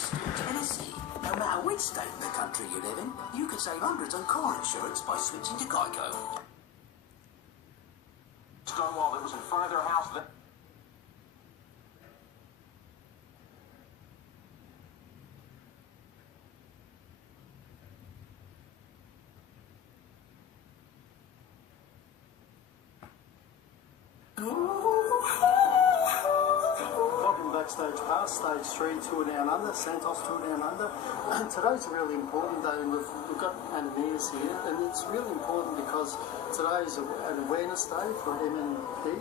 Bristol, Tennessee. No matter which state in the country you live in, you can save hundreds on car insurance by switching to Geico. Stone wall that was in front of their house. Backstage Pass, Stage 3 Tour Down Under, Santos Tour Down Under. Today's a really important day, and we've got Ananias here, and it's really important because today is an awareness day for MND,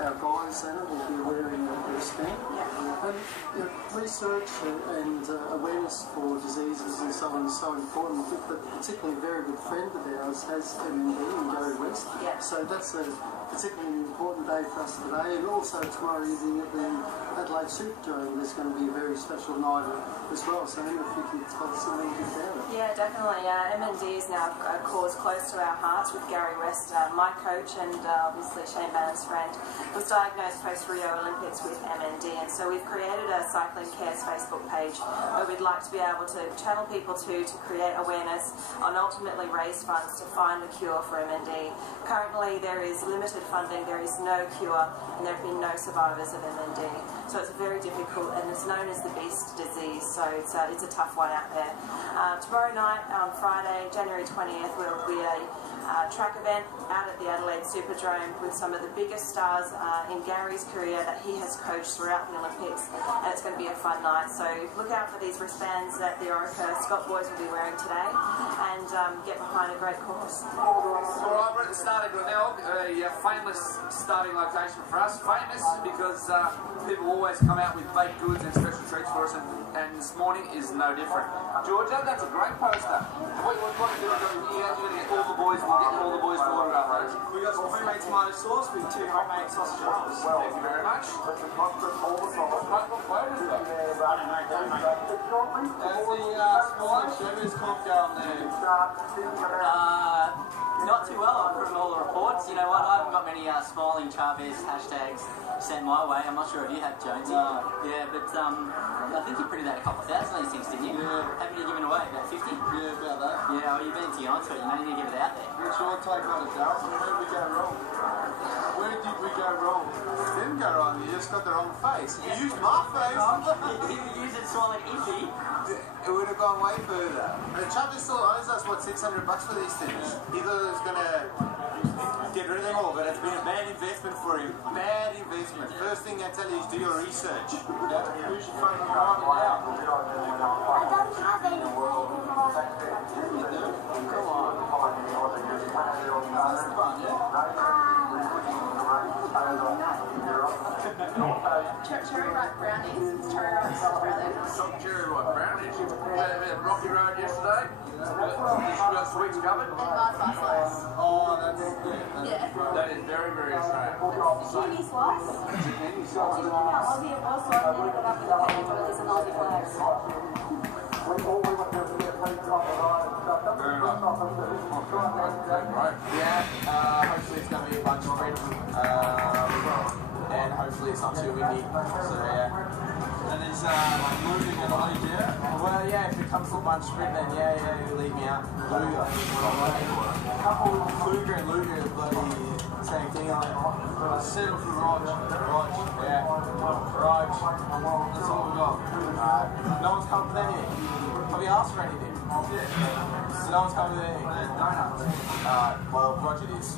our guys in it will be wearing a wristband. And research and awareness for diseases and so on is so important, but particularly a very good friend of ours has MND in Gary West, so that's a particularly important day for us today. And also tomorrow evening at the Adelaide Superdome there's going to be a very special night as well. So Emma, if you can tell us a little bit about it. Yeah, definitely. MND is now a cause close to our hearts with Gary West, my coach, and obviously Shane Bannon's friend, was diagnosed post-Rio Olympics with MND, and so we've created a Cycling Cares Facebook page where we'd like to be able to channel people to create awareness and ultimately raise funds to find the cure for MND. Currently there is limited funding, there is no cure, and there have been no survivors of MND. So it's very difficult, and it's known as the beast disease, so it's a tough one out there. Tomorrow night, on Friday, January 20th, will be a track event out at the Adelaide Superdome with some of the biggest stars in Gary's career that he has coached throughout the Olympics, and it's going to be a fun night. So look out for these wristbands that the Orica Scott boys will be wearing today, and get behind a great cause. Alright, we're at the starting Glenelg, a famous starting location for us. Famous because people always come out with baked goods and special treats for us, and this morning is no different. Georgia, that's a great poster. What you want to do is go here, you're going to get all the boys, we'll get all the boys to autograph those. We got some homemade tomato sauce with 2 homemade sausage rolls. Thank you very much. What quote is that? How's the smaller showbiz comp going there? Not too well, from all the reports. You know what, I haven't got many Smiling Chavez hashtags sent my way. I'm not sure if you have, Jonesy. Yeah, but I think you printed out a couple of thousand of these things, didn't you? Yeah. How many are you giving away? About 50? Yeah, about that. Yeah, well, you've been to your onto it. You know, you need to get it out there. What's your take on it, Darryl? Where did we go wrong? Where did we go wrong? It didn't go wrong, you just got the wrong face. If you used my face, If you use it swallowed easy, it would have gone way further. And Chavez still owes us, what, $600 for these things? Either is going to get rid of them all, but it's been a bad investment for him. Bad investment. First thing I tell you is do your research. Who's your favourite rider now? I don't have any. You do? Come on. That's fun, yeah? Cherry ripe brownies. Cherry ripe Australia. Some cherry ripe brownies. We had Rocky Road yesterday. You got sweets covered? And slice. Oh, that's good. Yeah. That is very, very Australian. Zucchini slice. Zucchini Do you know how Aussie it was? So I ended up with the penny boilers and Aussie flags. Very nice. Right. Yeah, hopefully it's going to be a bunch of red. And hopefully it's not too windy. So yeah. And is moving at all, yeah? Well, yeah, if it comes to a bunch sprint, then yeah, he'll leave me out. Luger and Luger is bloody same thing on it. Settle for Rog. Yeah. Rog. That's all we got. No one's come for them yet. Have you asked for anything? Yeah. So no one's come for anything? Donuts. Well, Roger it is.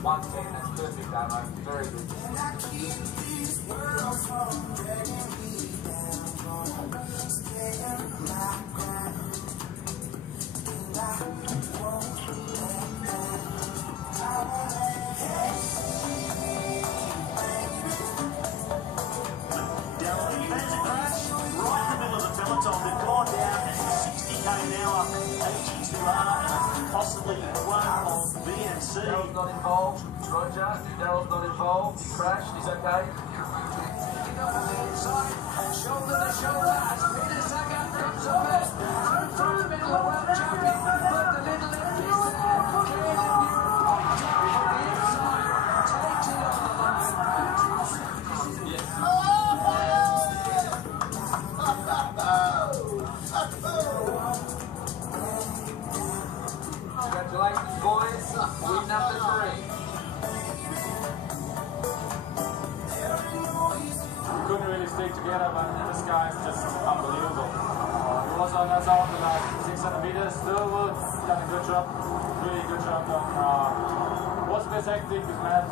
One thing that's perfect, Damo. Very good. Roger. Daryl's not involved. He crashed. He's okay. Shoulder to shoulder as Peter Sagan comes up first. Through the middle of world champion, but the little imp is there. Caleb Ewan popped out from the inside, takes it on the line. Congratulations, boys. Win number 3. Couldn't really stick together, but this guy's just unbelievable. He was on us out the last 600 meters, still done a good job, really good job done. Was a bit hectic, this man,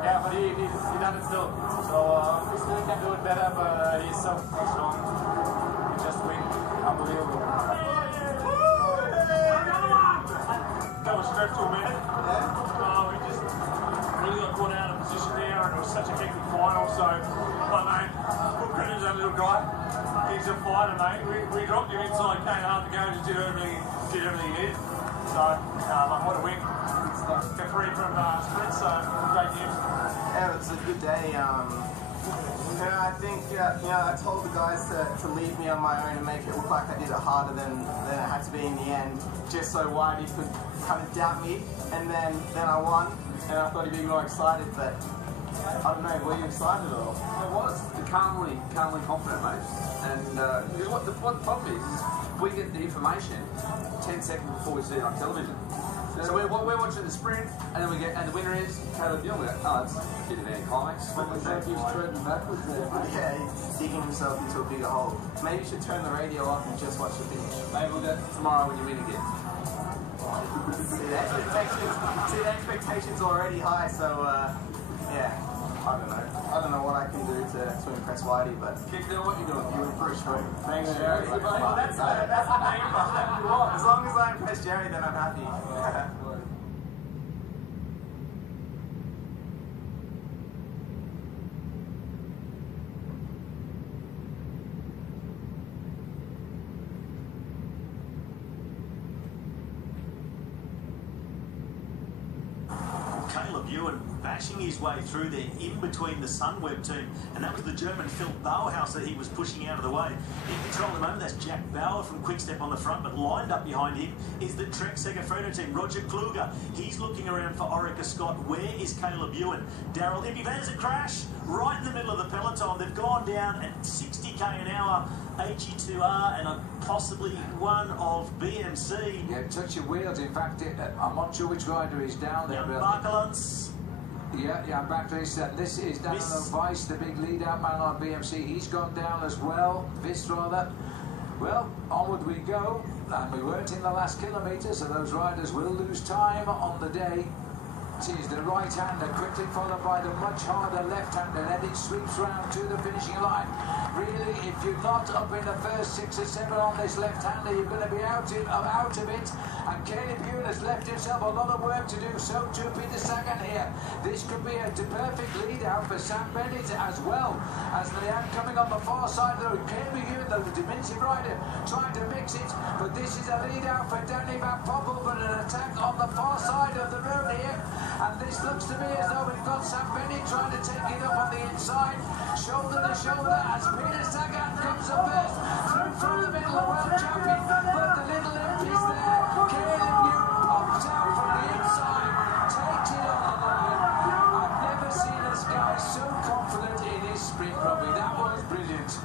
yeah, but he done it still. So we still can do it better, but he's so strong. He just win, unbelievable. That was stressful, man. We just really got caught out of position there, and it was such a hectic final. So, but mate, put credit to that little guy. He's a fighter, mate. We dropped him inside, came hard to go, and just did everything he did. So, what a win. Get free from sprint, so great news. Yeah, it was a good day. I think I told the guys to leave me on my own and make it look like I did it harder than it had to be in the end, just so Whitey could kind of doubt me. And then I won, and I thought he'd be more excited, but I don't know. Were you excited at all? I was calmly confident, mate. And because what the problem is we get the information 10 seconds before we see it on television. So we're watching the sprint, and then the winner is Caleb Ewan. We go, oh, it's a bit of anticlimax. He's treading backwards there. Yeah, he's digging himself into a bigger hole. Maybe you should turn the radio off and just watch the finish. Maybe we'll do it tomorrow when you win again. See, the expectations already high, so yeah, I don't know what I can do to impress Whitey, but Keep doing what you're doing. you impress Jerry. Thanks, Yeah, Jerry. well, that's the name of it. As long as I impress Jerry, then I'm happy. Caleb Ewan bashing his way through there in between the Sunweb team, and that was the German Phil Bauhaus that he was pushing out of the way. In control at the moment, that's Jack Bauer from Quickstep on the front, but lined up behind him is the Trek Segafredo team, Roger Kluger. He's looking around for Orica Scott. Where is Caleb Ewan? Daryl Impey, there's a crash right in the middle of the peloton. They've gone down at 60k an hour. AG2R and possibly one of BMC. Yeah, touch your wheels. In fact, I'm not sure which rider is down there. Jan Barkelans. Yeah, Barkelans. This is Daniel Weiss, the big lead-out man on BMC. He's gone down as well. Viss, rather. Well, onward we go. And we weren't in the last kilometre, so those riders will lose time on the day. It is the right-hander, quickly followed by the much harder left-hander, and then it sweeps round to the finishing line. Really, if you're not up in the first 6 or 7 on this left-hander, you're going to be out of it. And Caleb Ewan has left himself a lot of work to do, so too Peter Sagan here. This could be a perfect lead-out for Sam Bennett as well, as they are coming on the far side of the road. Caleb Ewan, the diminutive rider, trying to mix it, but this is a lead-out for Danny Van Poppel, but an attack on the far side of the road here. And this looks to me as though we've got Sam Bennett trying to take it up on the inside, shoulder to shoulder, as Peter Sagan comes up first, through the middle of world champion, but the little imp is there. Caleb Ewan pops out from the inside, takes it on the line. I've never seen this guy so confident in his sprint, Robbie. That was brilliant.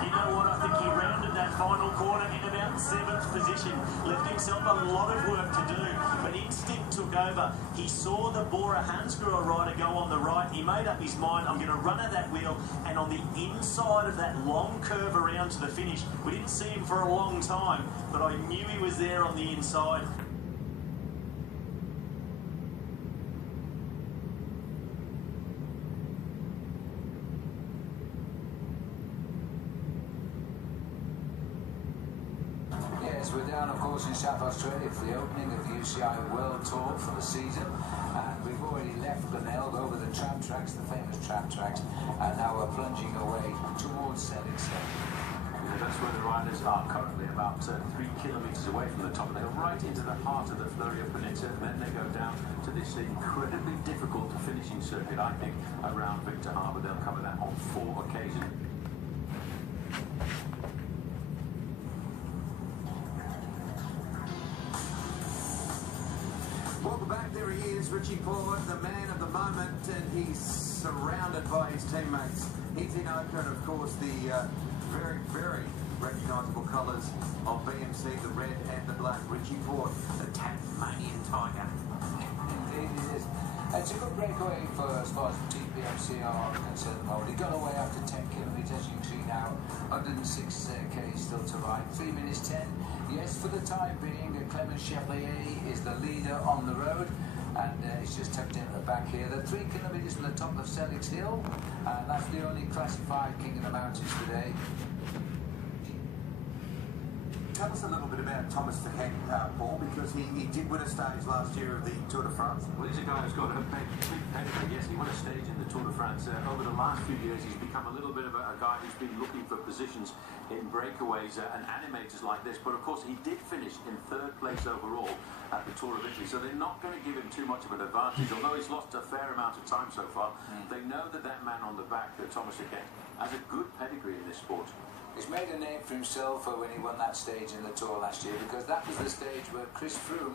You know what? I think he rounded that final corner in about 7th position. Left himself a lot of work to do, but instinct took over. He saw the Bora Hansgrohe rider go on the right. He made up his mind, I'm going to run at that wheel, and on the inside of that long curve around to the finish, we didn't see him for a long time, but I knew he was there on the inside. We're down, of course, in South Australia for the opening of the UCI World Tour for the season, and we've already left Glenelg over the tram tracks, the famous tram tracks, and now we're plunging away towards Selling Stone. That's where the riders are currently, about 3 kilometres away from the top of the hill, right into the heart of the Fleurieu Peninsula. Then they go down to this incredibly difficult finishing circuit, I think, around Victor Harbour. They'll cover that on 4 occasions. Welcome back. There he is, Richie Porte, the man of the moment, and he's surrounded by his teammates. He's in Oka, and of course the very, very recognisable colours of BMC, the red and the black. Richie Porte, the Tasmanian Tiger. Indeed it is. It's a good breakaway for as far as Team BMC are concerned. He got away after 10 kilometres. You can see now 106 k's still to ride. 3 minutes 10. Yes, for the time being, Clement Chevrier is the leader on the road, and he's just tucked in at the back here. They're 3 kilometres from the top of Selix Hill, and that's the only classified king of the mountains today. Tell us a little bit about Thomas Verheyen, Paul, because he did win a stage last year of the Tour de France. Well, he's a guy who's got a big pedigree. Yes, he won a stage in the Tour de France. Over the last few years, he's become a little bit of a guy who's been looking for positions in breakaways and animators like this. But of course, he did finish in 3rd place overall at the Tour of Italy, so they're not going to give him too much of an advantage. Although he's lost a fair amount of time so far, they know that that man on the back, Thomas Verheyen, has a good pedigree in this sport. He's made a name for himself when he won that stage in the Tour last year, because that was the stage where Chris Froome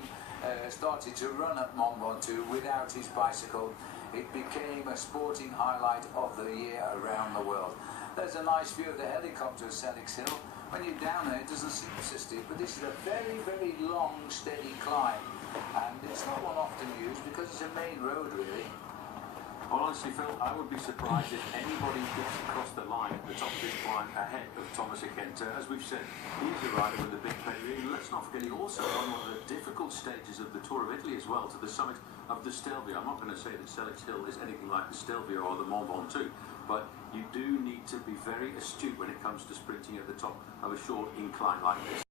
started to run up Mont Ventoux without his bicycle. It became a sporting highlight of the year around the world. There's a nice view of the helicopter at Selix Hill. When you're down there, it doesn't seem so steep, but this is a very, very long, steady climb. And it's not one often used because it's a main road, really. Well, honestly, Phil, I would be surprised if anybody gets across the line at the top of this climb ahead of Thomas Verheyen. As we've said, he's a rider with a big pedigree. Let's not forget, he also won one of the difficult stages of the Tour of Italy as well, to the summit of the Stelvio. I'm not going to say that Selix Hill is anything like the Stelvio or the Mont Ventoux, but you do need to be very astute when it comes to sprinting at the top of a short incline like this.